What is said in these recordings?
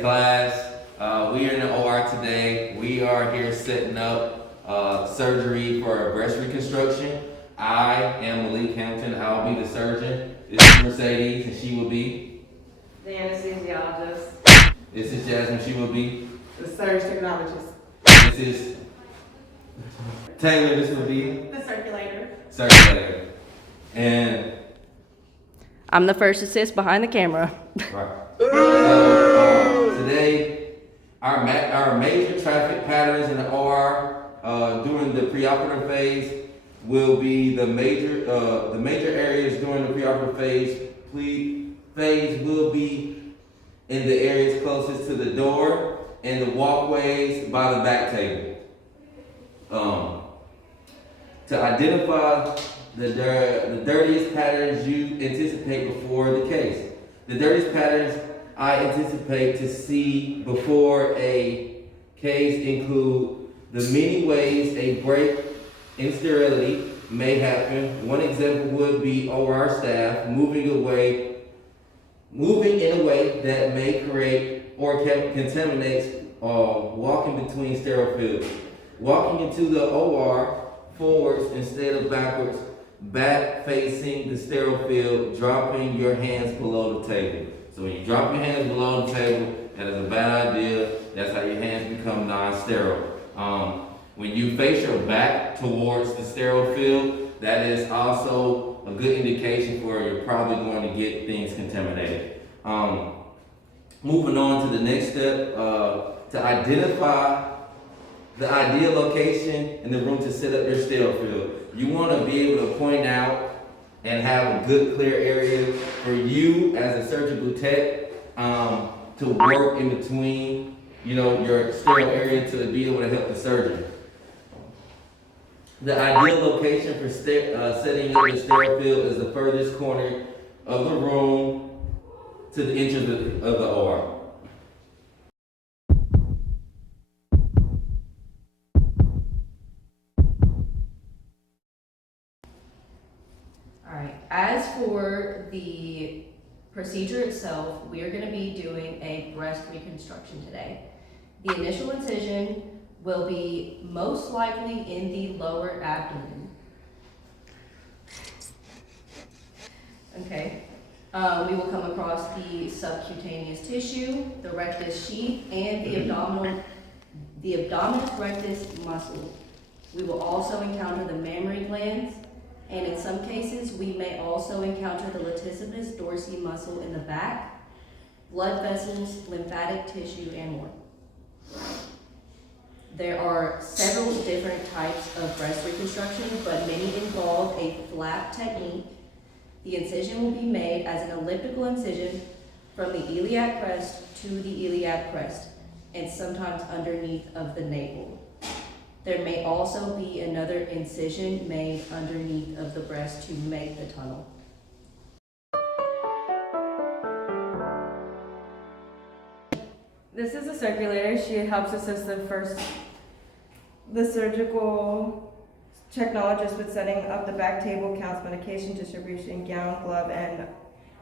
Hey class, we are in the OR today. We are here setting up surgery for breast reconstruction. I am Malik Hampton. I'll be the surgeon. This is Mercedes, and she will be the anesthesiologist. This is Jasmine. She will be the surge technologist. This is Taylor. This will be the circulator. And I'm the first assist behind the camera. right. So today, our major traffic patterns in the OR during the preoperative phase will be the major areas during the preoperative phase. Phase will be in the areas closest to the door and the walkways by the back table. To identify the dirtiest patterns you anticipate before the case. The dirtiest patterns I anticipate to see before a case include the many ways a break in sterility may happen. One example would be OR staff moving in a way that may create or contaminates walking between sterile fields. Walking into the OR forwards instead of backwards, back facing the sterile field, dropping your hands below the table. So when you drop your hands below the table, that is a bad idea. That's how your hands become non-sterile. When you face your back towards the sterile field, that is also a good indication for you're probably going to get things contaminated. Moving on to the next step, to identify the ideal location in the room to set up your sterile field. You want to be able to point out and have a good clear area for you as a surgical tech to work in between, your sterile area to be able to help the surgeon. The ideal location for setting up the sterile field is the furthest corner of the room to the entrance of the OR. Alright, as for the procedure itself, we are going to be doing a breast reconstruction today. The initial incision will be most likely in the lower abdomen. Okay. We will come across the subcutaneous tissue, the rectus sheath, and the abdominis rectus muscle. We will also encounter the mammary glands, and in some cases, we may also encounter the latissimus dorsi muscle in the back, blood vessels, lymphatic tissue, and more. There are several different types of breast reconstruction, but many involve a flap technique. The incision will be made as an elliptical incision from the iliac crest to the iliac crest, and sometimes underneath of the navel. There may also be another incision made underneath of the breast to make the tunnel. This is a circulator. She helps assist the surgical technologist with setting up the back table, counts medication distribution, gown, glove, and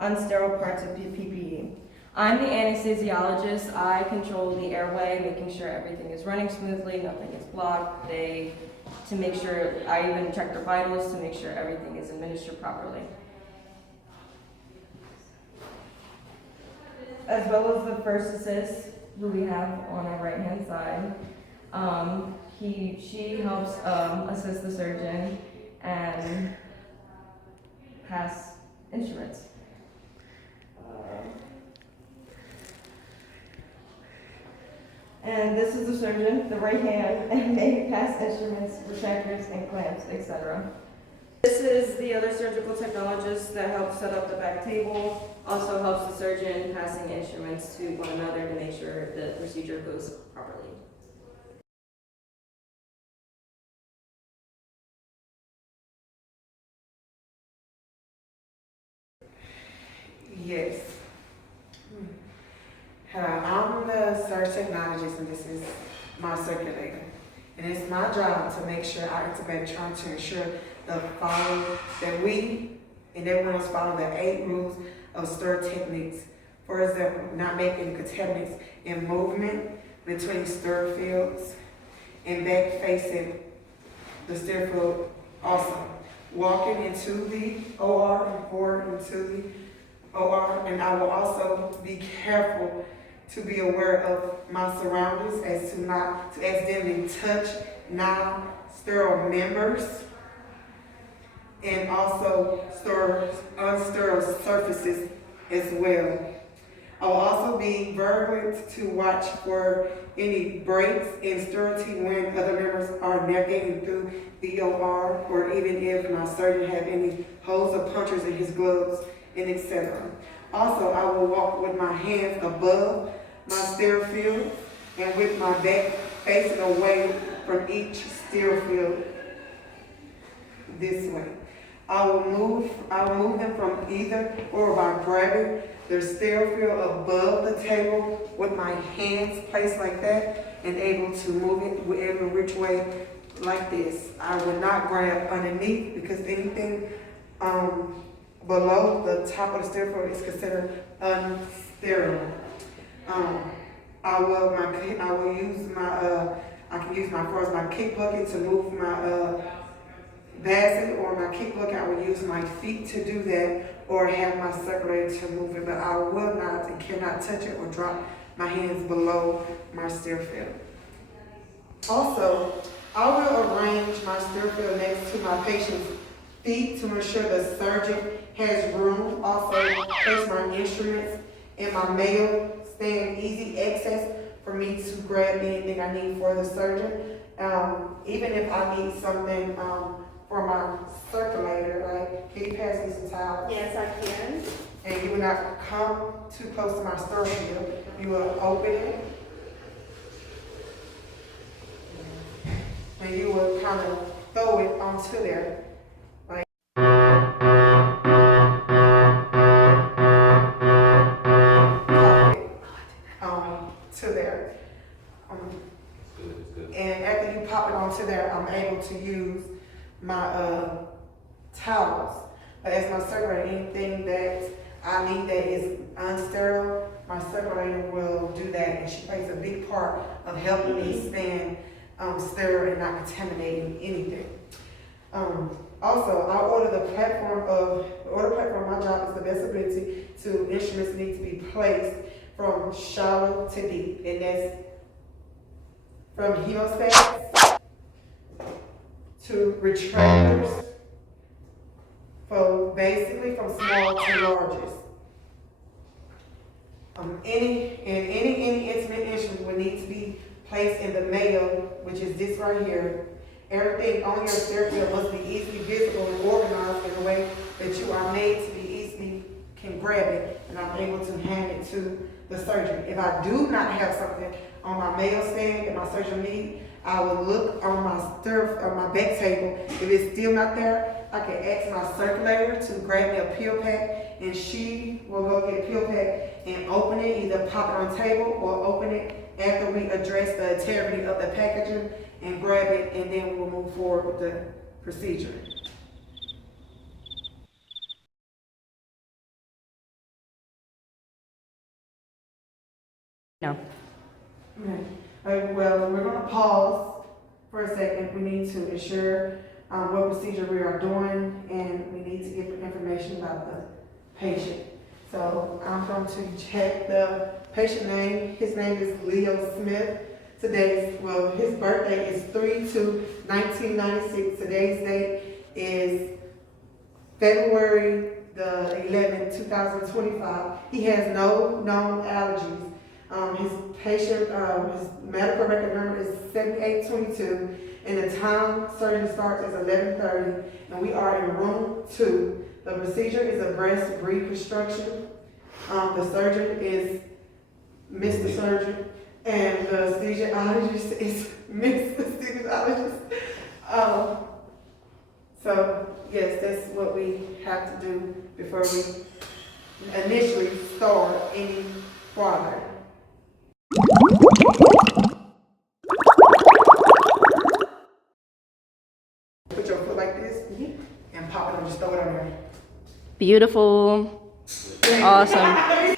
unsterile parts of PPE. I'm the anesthesiologist. I control the airway, making sure everything is running smoothly, nothing is blocked. I even check their vitals to make sure everything is administered properly. As well as the first assist, who we have on our right-hand side. She helps assist the surgeon and pass instruments. And this is the surgeon, the right hand, and they pass instruments, retractors, and clamps, etc. This is the other surgical technologist that helps set up the back table, also helps the surgeon passing instruments to one another to make sure the procedure goes properly. Yes. Hello, I'm the surge technologist, and this is my circulator. And it's my job to make sure our intubator trying to ensure that we and everyone is following the 8 rules of stir techniques For example, not making contaminants in movement between stir fields and back facing the stir field also. Walking into the OR and forward into the OR, and I will also be careful to be aware of my surroundings as to not to accidentally touch non-sterile members and also unsterile surfaces as well. I will also be vigilant to watch for any breaks in sterility when other members are navigating through the OR, or even if my surgeon have any holes or punctures in his gloves, and etc. Also, I will walk with my hands above my sterile field and with my back facing away from each sterile field this way. I will move them from either or by grabbing the sterile field above the table with my hands placed like that and able to move it whichever which way like this. I will not grab underneath because anything below the top of the sterile field is considered unsterile. I can use my kick bucket to move my basket, or my kick bucket. I will use my feet to do that, or have my circulator to move it, but I will not and cannot touch it or drop my hands below my sterile field. Also, I will arrange my sterile field next to my patient's feet to ensure the surgeon has room. Also, place my instruments and my mail stand easy access for me to grab anything I need for the surgeon. Even if I need something for my circulator, like, can you pass me some towels? Yes, I can. And you will not come too close to my sterile field. You will open it. And you will kind of throw it onto there. Like, to there. And after you pop it onto there, I'm able to use my towels. But as my circulator, anything that I need that is unsterile, my circulator will do that, and she plays a big part of helping me stand sterile and not contaminating anything. Also, I order the platform. My job is the best ability to instruments need to be placed from shallow to deep, and that's from hemostats to retractors, so basically from small to largest. Any intimate instrument would need to be placed in the mail, which is this right here. Everything on your sterile field must be easily visible and organized in a way that you are made to be easily can grab it, and I'm able to hand it to the surgeon. If I do not have something on my mail stand that my surgeon needs, I will look on my back table. If it's still not there, I can ask my circulator to grab me a pill pack, and she will go get a pill pack and open it, either pop it on the table or open it after we address the integrity of the packaging and grab it, and then we'll move forward with the procedure. No. Okay. Well, we're going to pause for a second. We need to ensure what procedure we are doing, and we need to give information about the patient. So I'm going to check the patient name. His name is Leo Smith. His birthday is 3/2/1996. Today's date is February the 11th, 2025. He has no known allergies. His medical record number is 7822, and the time surgery starts is 11:30, and we are in room 2. The procedure is a breast reconstruction. The surgeon is Mr. Surgeon, and the anesthesiologist is Mr. Anesthesiologist. So yes, that's what we have to do before we initially start any farther. Put your foot like this and pop it and just throw it on there. Beautiful. Awesome.